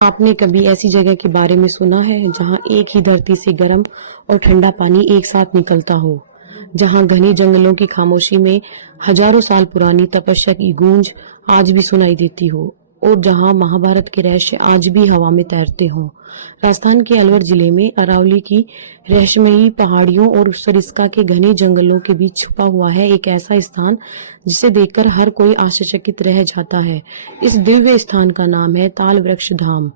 आपने कभी ऐसी जगह के बारे में सुना है जहां एक ही धरती से गर्म और ठंडा पानी एक साथ निकलता हो, जहां घने जंगलों की खामोशी में हजारों साल पुरानी तपस्या की गूंज आज भी सुनाई देती हो और जहां महाभारत के रहस्य आज भी हवा में तैरते हों। राजस्थान के अलवर जिले में अरावली की रहस्यमयी पहाड़ियों और सरिस्का के घने जंगलों के बीच छुपा हुआ है एक ऐसा स्थान जिसे देखकर हर कोई आश्चर्यचकित रह जाता है। इस दिव्य स्थान का नाम है ताल वृक्ष धाम।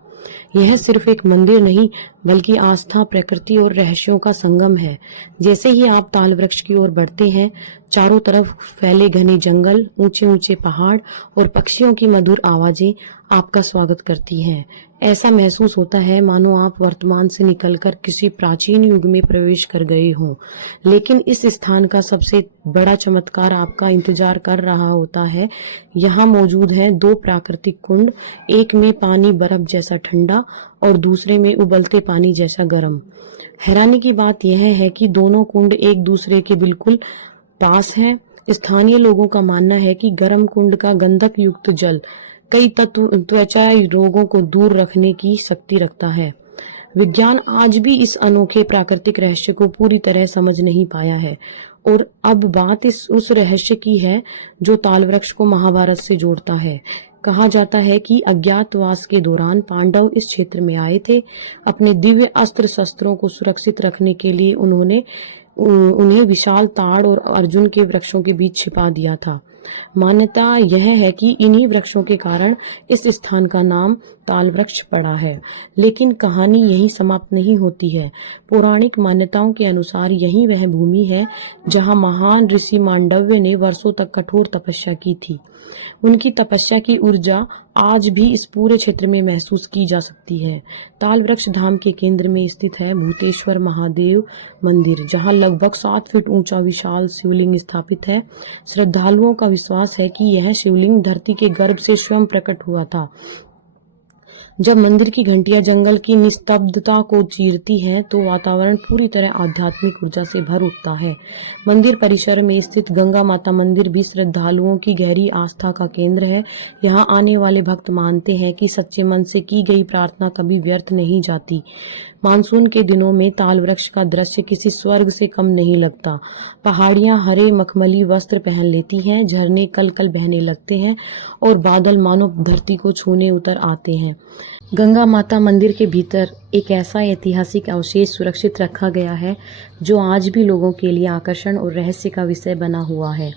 यह सिर्फ एक मंदिर नहीं बल्कि आस्था, प्रकृति और रहस्यों का संगम है। जैसे ही आप ताल वृक्ष की ओर बढ़ते हैं, चारों तरफ फैले घने जंगल, ऊंचे ऊंचे पहाड़ और पक्षियों की मधुर आवाजें आपका स्वागत करती हैं। ऐसा महसूस होता है मानो आप वर्तमान से निकलकर किसी प्राचीन युग में प्रवेश कर गए हों। लेकिन इस स्थान का सबसे बड़ा चमत्कार आपका इंतजार कर रहा होता है। यहाँ मौजूद हैं दो प्राकृतिक कुंड, एक में पानी बर्फ जैसा ठंडा और दूसरे में उबलते पानी जैसा गर्म। हैरानी की बात यह है कि दोनों कुंड एक दूसरे के बिल्कुल पास हैं। स्थानीय लोगों का मानना है कि गर्म कुंड का गंधक युक्त जल कई त्वचा रोगों को दूर रखने की शक्ति रखता है। विज्ञान आज भी इस अनोखे प्राकृतिक रहस्य को पूरी तरह समझ नहीं पाया है और अब बात उस रहस्य की है जो ताल वृक्ष को महाभारत से जोड़ता है। कहा जाता है कि अज्ञातवास के दौरान पांडव इस क्षेत्र में आए थे। अपने दिव्य अस्त्र शस्त्रों को सुरक्षित रखने के लिए उन्हें विशाल ताड़ और अर्जुन के वृक्षों के बीच छिपा दिया था। मान्यता यह है कि इन्हीं वृक्षों के कारण इस स्थान का नाम ताल वृक्ष पड़ा है। लेकिन कहानी यहीं समाप्त नहीं होती है। पौराणिक मान्यताओं के अनुसार यही वह भूमि है जहां महान ऋषि मांडव्य ने वर्षों तक कठोर तपस्या की थी। उनकी तपस्या की ऊर्जा आज भी इस पूरे क्षेत्र में महसूस की जा सकती है। ताल वृक्ष धाम के केंद्र में स्थित है भूतेश्वर महादेव मंदिर, जहां लगभग 7 फीट ऊंचा विशाल शिवलिंग स्थापित है। श्रद्धालुओं का विश्वास है कि यह शिवलिंग धरती के गर्भ से स्वयं प्रकट हुआ था। जब मंदिर की घंटियां जंगल की निस्तब्धता को चीरती हैं, तो वातावरण पूरी तरह आध्यात्मिक ऊर्जा से भर उठता है। मंदिर परिसर में स्थित गंगा माता मंदिर भी श्रद्धालुओं की गहरी आस्था का केंद्र है। यहाँ आने वाले भक्त मानते हैं कि सच्चे मन से की गई प्रार्थना कभी व्यर्थ नहीं जाती। मानसून के दिनों में ताल वृक्ष का दृश्य किसी स्वर्ग से कम नहीं लगता। पहाड़ियां हरे मखमली वस्त्र पहन लेती हैं, झरने कल कल बहने लगते हैं और बादल मानो धरती को छूने उतर आते हैं। गंगा माता मंदिर के भीतर एक ऐसा ऐतिहासिक अवशेष सुरक्षित रखा गया है जो आज भी लोगों के लिए आकर्षण और रहस्य का विषय बना हुआ है।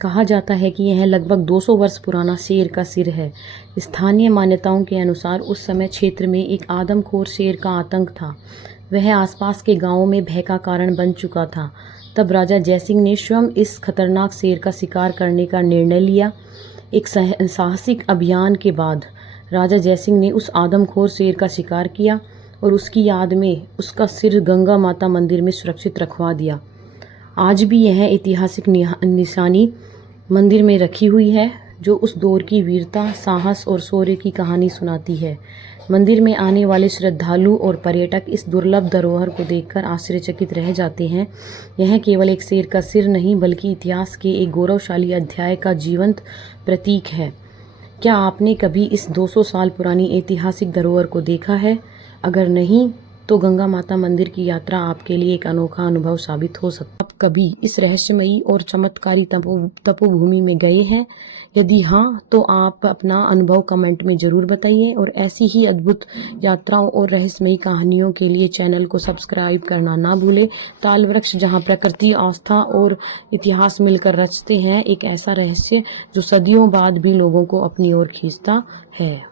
कहा जाता है कि यह लगभग 200 वर्ष पुराना शेर का सिर है। स्थानीय मान्यताओं के अनुसार उस समय क्षेत्र में एक आदमखोर शेर का आतंक था। वह आसपास के गांवों में भय का कारण बन चुका था। तब राजा जयसिंह ने स्वयं इस खतरनाक शेर का शिकार करने का निर्णय लिया। एक साहसिक अभियान के बाद राजा जयसिंह ने उस आदमखोर शेर का शिकार किया और उसकी याद में उसका सिर गंगा माता मंदिर में सुरक्षित रखवा दिया। आज भी यह ऐतिहासिक निशानी मंदिर में रखी हुई है जो उस दौर की वीरता, साहस और शौर्य की कहानी सुनाती है। मंदिर में आने वाले श्रद्धालु और पर्यटक इस दुर्लभ धरोहर को देखकर आश्चर्यचकित रह जाते हैं। यह केवल एक शेर का सिर नहीं बल्कि इतिहास के एक गौरवशाली अध्याय का जीवंत प्रतीक है। क्या आपने कभी इस 200 साल पुरानी ऐतिहासिक धरोहर को देखा है? अगर नहीं तो गंगा माता मंदिर की यात्रा आपके लिए एक अनोखा अनुभव साबित हो सकता है। आप कभी इस रहस्यमयी और चमत्कारी तपोभूमि में गए हैं? यदि हाँ, तो आप अपना अनुभव कमेंट में जरूर बताइए और ऐसी ही अद्भुत यात्राओं और रहस्यमयी कहानियों के लिए चैनल को सब्सक्राइब करना ना भूलें। ताल वृक्ष, जहाँ प्रकृति, आस्था और इतिहास मिलकर रचते हैं एक ऐसा रहस्य जो सदियों बाद भी लोगों को अपनी ओर खींचता है।